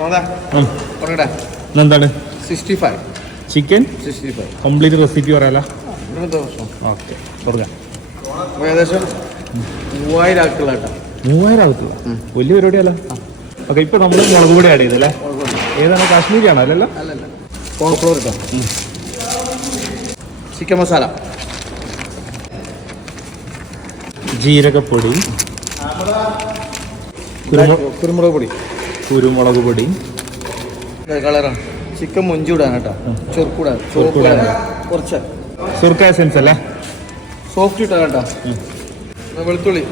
പറയട്ടെ എന്താണ് sixty five. Chicken? Sixty five. Complete recipe പറയാലോ? ഓക്കെ കൊടുക്കാം. ഏകദേശം മൂവായിരം ആൾക്കുള്ള മൂവായിരം ആകത്തില്ല വലിയ പരിപാടിയല്ല? ഓക്കെ ഇപ്പൊ നമ്മൾ മുളക് പൊടി ആഡ് ചെയ്തല്ലേ? ഏതാണ്? കാശ്മീരി ആണോ അല്ലല്ലോ. കോൺഫ്ലോർ ഇട്ടോ? ചിക്കൻ മസാല. ജീരകപ്പൊടി. കുരുമു- കുരുമുളക് പൊടി. കുരുമുളക് പൊടി. കളറാണ് ചിക്കൻ മുഞ്ചൂടാണ് കേട്ടോ. ചൊറുക്കൂടാൻ. ചോപ്പ് കുറച്ച്. സുർക്ക എസൻസ് അല്ലേ? സോഫ്റ്റ് ഇട്ടാ കേട്ടോ. വെളുത്തുള്ളി.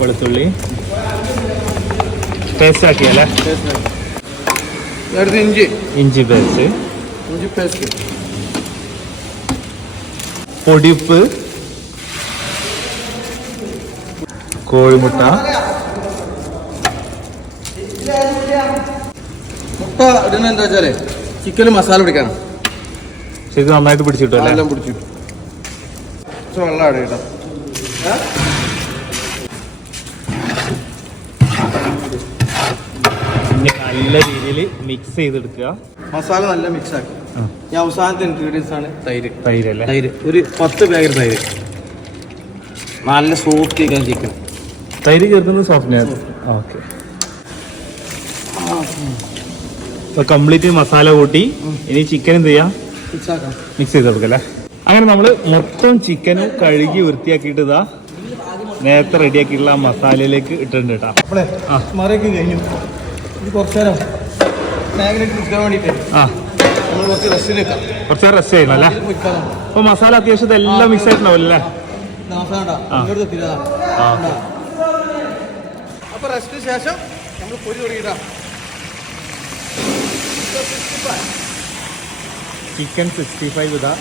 വെളുത്തുള്ളി. പേസ്റ്റ് ആക്കിയല്ലേ അടുത്ത് ഇഞ്ചി. ഇഞ്ചി പേസ്റ്റ് ഇഞ്ചി പേസ്റ്റ് പൊടിപ്പ്. കോഴിമുട്ട. മുട്ട ഇടുന്ന എന്താ വെച്ചാലേ ചിക്കന് മസാല പിടിക്കണം. ഇത് നന്നായിട്ട് പിടിച്ചിട്ടു എല്ലാം പിടിച്ചു. കുറച്ച് വെള്ളം ആഡ് കേട്ടോ നല്ല രീതിയിൽ മിക്സ് ചെയ്തെടുക്കുക. മസാല നല്ല മിക്സ് ആക്കി. ഞാൻ അവസാനത്തെ ഇൻഗ്രീഡിയൻസ് ആണ് തൈര്. തൈര് അല്ലേ? തൈര്. ഒരു പത്ത് പാക്കറ്റ് തൈര്. നല്ല സോഫ്റ്റ് ചിക്കൻ. തൈര് ചേർക്കുന്നത് സോഫ്റ്റ് ഓക്കെ അപ്പൊ കംപ്ലീറ്റ് മസാല കൂട്ടി. ഇനി ചിക്കൻ എന്ത് ചെയ്യാം? മിക്സ് ചെയ്ത് കൊടുക്കല്ലേ? അങ്ങനെ നമ്മൾ മൊത്തം ചിക്കനും കഴുകി വൃത്തിയാക്കിയിട്ട് ഇതാ നേരത്തെ റെഡിയാക്കിയിട്ടുള്ള ആ മസാലയിലേക്ക് ഇട്ടിട്ടുണ്ട് കേട്ടോ. കുറച്ച് റെസ്റ്റ് ചെയ്യണം അല്ലേ? അപ്പൊ മസാല അത്യാവശ്യം എല്ലാം മിക്സ് ആയിട്ടുണ്ടാവില്ലേ. അപ്പൊ റെസ്റ്റിന് ശേഷം നമ്മൾ പൊരി തുടങ്ങിയിട്ടാ. ചിക്കൻ സിക്സ്റ്റി ഫൈവ് ഇതാ.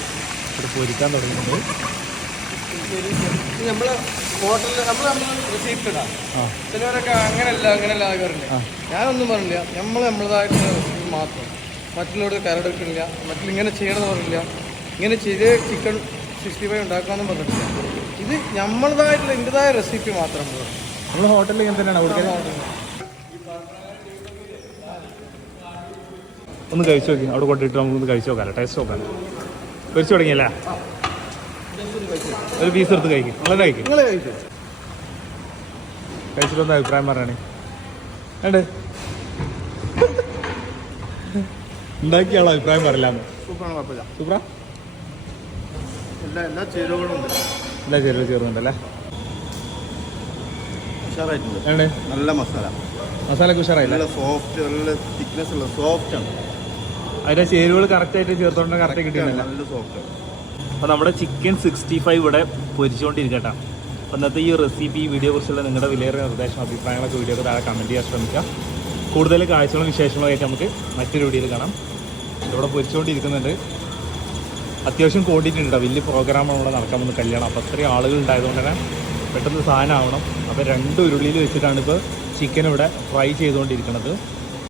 ഇവിടെ പൊരിക്കാൻ തുടങ്ങിയിട്ടുണ്ട്. ഹോട്ടലിൽ നമ്മൾ ഇടാം. ചിലവരൊക്കെ അങ്ങനെയല്ല അങ്ങനെയല്ല ആകാറില്ല. ഞാനൊന്നും പറഞ്ഞില്ല. നമ്മൾ നമ്മളതായിട്ട് മാത്രം. മറ്റുള്ളവർ കരടെടുക്കണില്ല മറ്റുള്ള ഇങ്ങനെ ചെയ്യണമെന്ന് പറഞ്ഞില്ല. ഇങ്ങനെ ചെയ്ത് ചിക്കൻ സിക്സ്റ്റി ഫൈവ് ഉണ്ടാക്കാമെന്നും പറഞ്ഞിട്ടില്ല. ഇത് നമ്മളതായിട്ടുള്ള എന്റെതായ റെസിപ്പി മാത്രം നമ്മൾ നമ്മൾ ഹോട്ടലിൽ ഇങ്ങനെ തന്നെയാണ് കൊടുക്കുന്നത് ഒന്ന് കഴിച്ചു നോക്കി. അവിടെ കൊണ്ടിട്ട് നമുക്കൊന്ന് കഴിച്ചു നോക്കാം ടേസ്റ്റ് നോക്കാം. കഴിച്ചു തുടങ്ങിയല്ലേ? ഒരു പീസ് എടുത്ത് കഴിക്കും. നിങ്ങൾ കഴിക്കും. കഴിച്ചിട്ടൊന്ന് അഭിപ്രായം പറയണേ. വേണ്ടേ ഉണ്ടാക്കിയ ആളോ അഭിപ്രായം പറയില്ലാന്ന്. എല്ലാ ചേരുവകളും ചേർന്നുണ്ടല്ലേ? നല്ല മസാല. മസാല ഉഷാറായി നല്ല സോഫ്റ്റ് നല്ല തിക്നെസ് ഉള്ള സോഫ്റ്റ് ആണ്. അതിന്റെ ചേരുവകൾ കറക്റ്റ് ആയിട്ട് ചേർത്തോണ്ട് കറക്റ്റ് കിട്ടിയില്ല നല്ല സോഫ്റ്റ് നമ്മുടെ ചിക്കൻ സിക്സ്റ്റി ഫൈവ് ഇവിടെ പൊരിച്ചുകൊണ്ടിരിക്കട്ടെ. അപ്പോൾ ഇന്നത്തെ ഈ റെസിപ്പി വീഡിയോ കുറിച്ചുള്ള നിങ്ങളുടെ വിലയേറിയ നിർദ്ദേശം അഭിപ്രായങ്ങളൊക്കെ വീഡിയോ താഴെ കമന്റ് ചെയ്യാൻ ശ്രമിക്കാം. കൂടുതൽ കാഴ്ചകളും വിശേഷങ്ങളും ആയിട്ട് നമുക്ക് മറ്റൊരു വീഡിയോയിൽ കാണാം. ഇവിടെ പൊരിച്ചുകൊണ്ടിരിക്കുന്നുണ്ട്. അത്യാവശ്യം ഉണ്ട് വലിയ പ്രോഗ്രാമാണ് ഇവിടെ നടക്കാൻ വന്ന് കല്യാണം. അപ്പോൾ അത്രയും ആളുകൾ ഉണ്ടായതുകൊണ്ട് തന്നെ പെട്ടെന്ന് സാധനം ആവണം. അപ്പോൾ രണ്ട് ഉരുളിയിൽ വെച്ചിട്ടാണ് ഇപ്പോൾ ചിക്കൻ ഇവിടെ ഫ്രൈ ചെയ്തുകൊണ്ടിരിക്കുന്നത്.